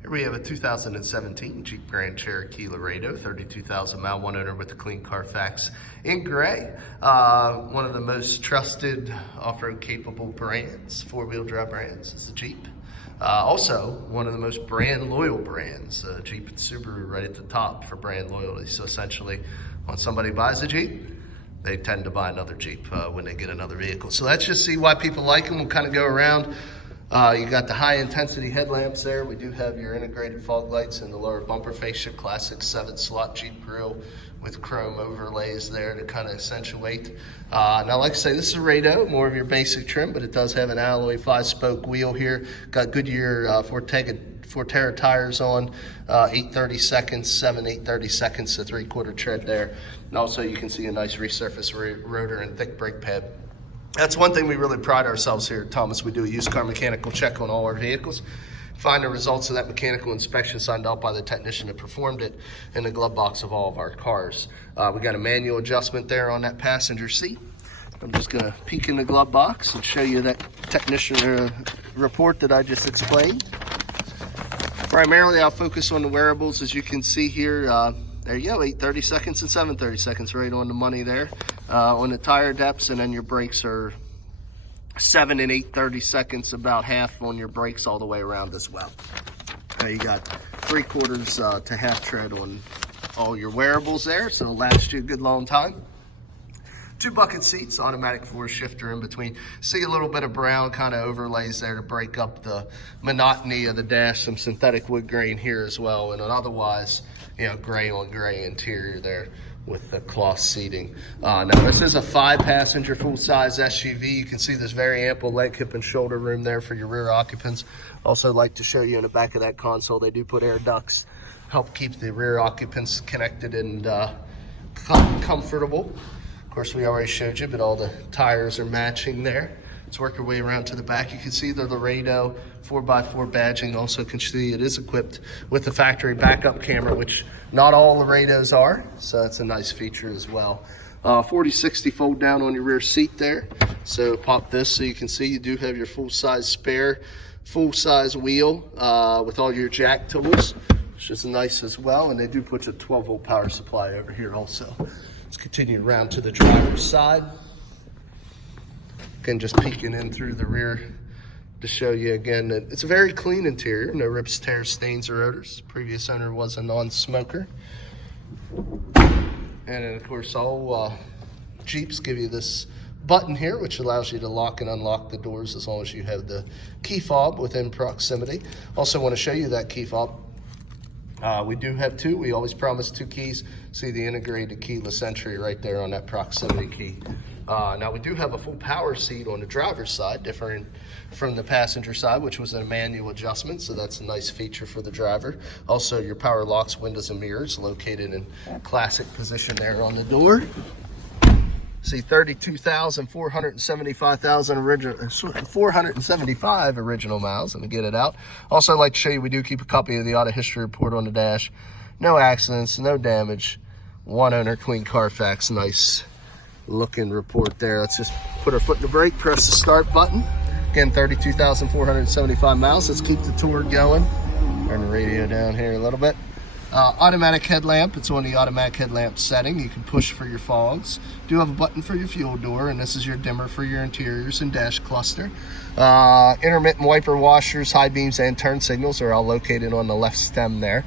Here we have a 2017 Jeep Grand Cherokee Laredo, 32,000 mile, one owner with a clean Carfax in gray. One of the most trusted off-road capable brands, four-wheel drive brands, is the Jeep. Also, one of the most brand loyal brands, Jeep and Subaru right at the top for brand loyalty. So essentially, when somebody buys a Jeep, they tend to buy another Jeep when they get another vehicle. So let's just see why people like them. We'll kind of go around. You got the high intensity headlamps there. We do have your integrated fog lights in the lower bumper face, your classic 7-slot Jeep grille with chrome overlays there to kind of accentuate. Now, like I say, this is a Laredo, more of your basic trim, but it does have an alloy 5-spoke wheel here. Got Goodyear Forterra tires on, 8/32, 7 8/32, so 3/4 tread there. And also you can see a nice resurfaced rotor and thick brake pad. That's one thing we really pride ourselves here at Thomas. We do a used car mechanical check on all our vehicles. Find the results of that mechanical inspection signed out by the technician that performed it in the glove box of all of our cars. We got a manual adjustment there on that passenger seat. I'm just gonna peek in the glove box and show you that technician report that I just explained. Primarily, I'll focus on the wearables. As you can see here, there you go, 8/32 and 7/32, right on the money there. On the tire depths, and then your brakes are 7 and 8/32, about half on your brakes all the way around as well. Now you got 3/4 to half tread on all your wearables there, so it'll last you a good long time. 2 bucket seats, automatic 4-shifter in between. See a little bit of brown kind of overlays there to break up the monotony of the dash. Some synthetic wood grain here as well, and an otherwise, gray on gray interior there with the cloth seating. Now this is a 5-passenger full-size SUV. You can see there's very ample leg, hip, and shoulder room there for your rear occupants. Also like to show you in the back of that console, they do put air ducts, help keep the rear occupants connected and comfortable. Of course, we already showed you, but all the tires are matching there. Let's work our way around to the back. You can see the Laredo 4x4 badging. Also can see it is equipped with the factory backup camera, which not all Laredos are, so that's a nice feature as well. 40/60 fold down on your rear seat there. So pop this so you can see you do have your full-size spare, full-size wheel with all your jack tools, which is nice as well. And they do put a 12-volt power supply over here also. Let's continue around to the driver's side. Again, just peeking in through the rear to show you again that it's a very clean interior. No rips, tears, stains, or odors. Previous owner was a non-smoker. And then, of course, all Jeeps give you this button here, which allows you to lock and unlock the doors as long as you have the key fob within proximity. Also want to show you that key fob. We do have 2. We always promise 2 keys. See the integrated keyless entry right there on that proximity key. Now we do have a full power seat on the driver's side, different from the passenger side, which was a manual adjustment, so that's a nice feature for the driver. Also, your power locks, windows, and mirrors located in classic position there on the door. See 475 original miles. Let me get it out. Also, I'd like to show you we do keep a copy of the auto history report on the dash. No accidents, no damage. 1 owner, clean Carfax. Nice looking report there. Let's just put our foot in the brake, press the start button. Again, 32,475 miles. Let's keep the tour going. Turn the radio down here a little bit. Automatic headlamp. It's on the automatic headlamp setting. You can push for your fogs. Do have a button for your fuel door, and this is your dimmer for your interiors and dash cluster. Intermittent wiper washers, high beams, and turn signals are all located on the left stem there.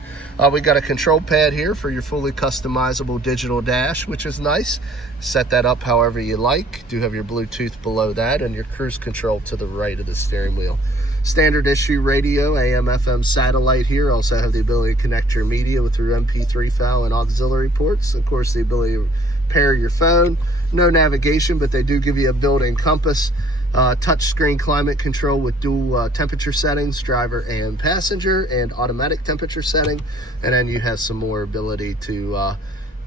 We got a control pad here for your fully customizable digital dash, which is nice. Set that up however you like. Do have your Bluetooth below that, and your cruise control to the right of the steering wheel. Standard issue radio, AM, FM satellite here. Also have the ability to connect your media with your MP3 file and auxiliary ports. Of course, the ability to pair your phone. No navigation, but they do give you a built-in compass. Touchscreen climate control with dual temperature settings, driver and passenger, and automatic temperature setting. And then you have some more ability to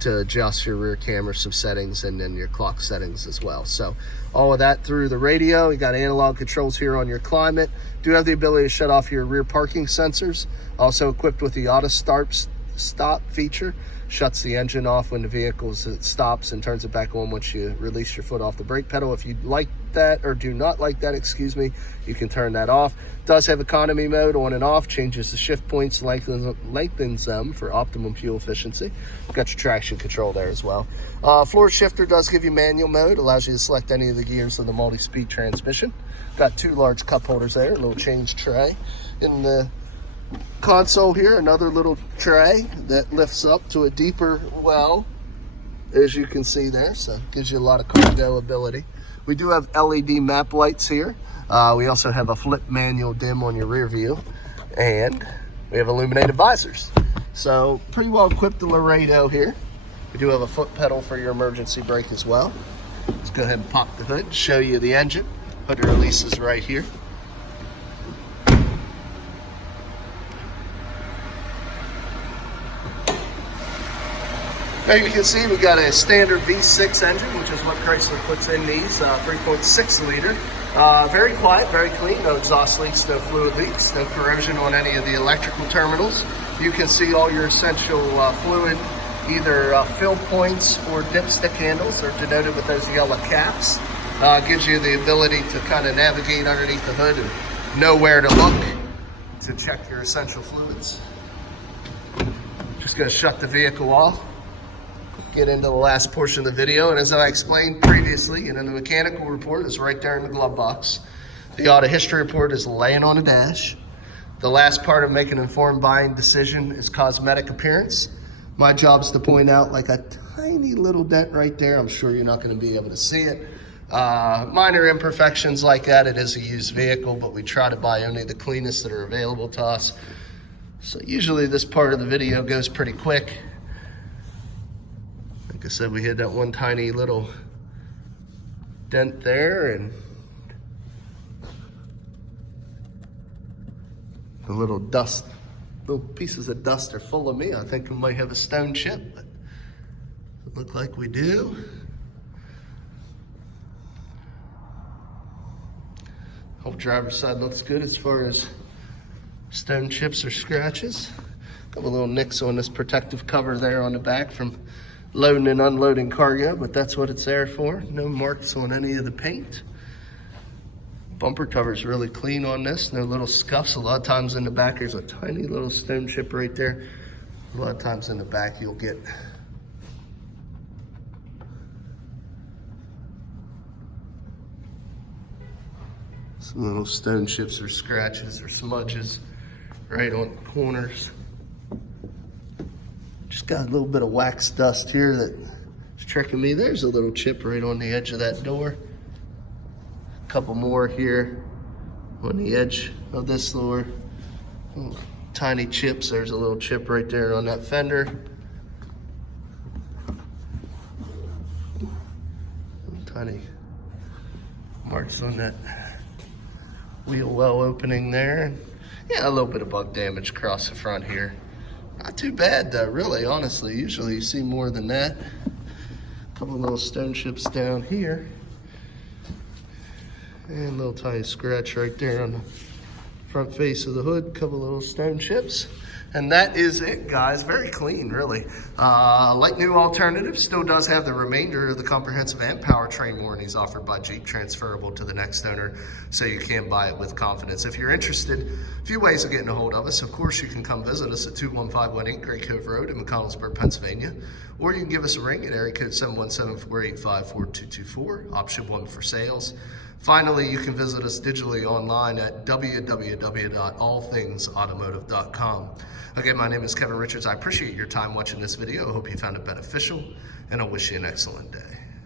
adjust your rear camera some settings, and then your clock settings as well. So all of that through the radio. You got analog controls here on your climate. Do have the ability to shut off your rear parking sensors. Also equipped with the auto start stop feature. Shuts the engine off when the vehicle stops and turns it back on once you release your foot off the brake pedal. If you like that, or do not like that, excuse me, you can turn that off. Does have economy mode on and off, changes the shift points, lengthens them for optimum fuel efficiency. Got your traction control there as well. Floor shifter does give you manual mode, allows you to select any of the gears of the multi-speed transmission. Got 2 large cup holders there, a little change tray. In the console here, another little tray that lifts up to a deeper well, as you can see there, so it gives you a lot of cargo ability. We do have LED map lights here. We also have a flip manual dim on your rear view, and we have illuminated visors. So pretty well equipped the Laredo here. We do have a foot pedal for your emergency brake as well. Let's go ahead and pop the hood, show you the engine. Hood release is right here. Now you can see we got a standard V6 engine, which is what Chrysler puts in these, 3.6 liter. Very quiet, very clean, no exhaust leaks, no fluid leaks, no corrosion on any of the electrical terminals. You can see all your essential fluid, either fill points or dipstick handles. They're denoted with those yellow caps. Gives you the ability to kind of navigate underneath the hood and know where to look to check your essential fluids. Just gonna shut the vehicle off. Get into the last portion of the video, and as I explained previously, the mechanical report is right there in the glove box. The auto history report is laying on the dash. The last part of making an informed buying decision is cosmetic appearance. My job is to point out like a tiny little dent right there. I'm sure you're not going to be able to see it. Minor imperfections like that. It is a used vehicle, but we try to buy only the cleanest that are available to us. So usually this part of the video goes pretty quick. Like I said, we had that one tiny little dent there, and the little pieces of dust are full of me. I think we might have a stone chip, but it look like we do. Whole driver's side looks good as far as stone chips or scratches. Couple little nicks on this protective cover there on the back from loading and unloading cargo, but that's what it's there for. No marks on any of the paint. Bumper cover is really clean on this. No little scuffs. A lot of times in the back there's a tiny little stone chip right there. A lot of times in the back you'll get some little stone chips or scratches or smudges right on the corners. Just got a little bit of wax dust here that's tricking me. There's a little chip right on the edge of that door. A couple more here on the edge of this door. Tiny chips. There's a little chip right there on that fender. Tiny marks on that wheel well opening there. Yeah, a little bit of bug damage across the front here. Not too bad though, really, honestly. Usually you see more than that. A couple little stone chips down here. And a little tiny scratch right there on the front face of the hood. A couple little stone chips. And that is it, guys. Very clean, really. Like new Alternative, still does have the remainder of the comprehensive and powertrain warranties offered by Jeep, transferable to the next owner, so you can buy it with confidence. If you're interested, a few ways of getting a hold of us. Of course, you can come visit us at 21518 Great Cove Road in McConnellsburg, Pennsylvania, or you can give us a ring at area code 717-485-4224, option 1 for sales. Finally, you can visit us digitally online at www.allthingsautomotive.com. Again, my name is Kevin Richards. I appreciate your time watching this video. I hope you found it beneficial, and I wish you an excellent day.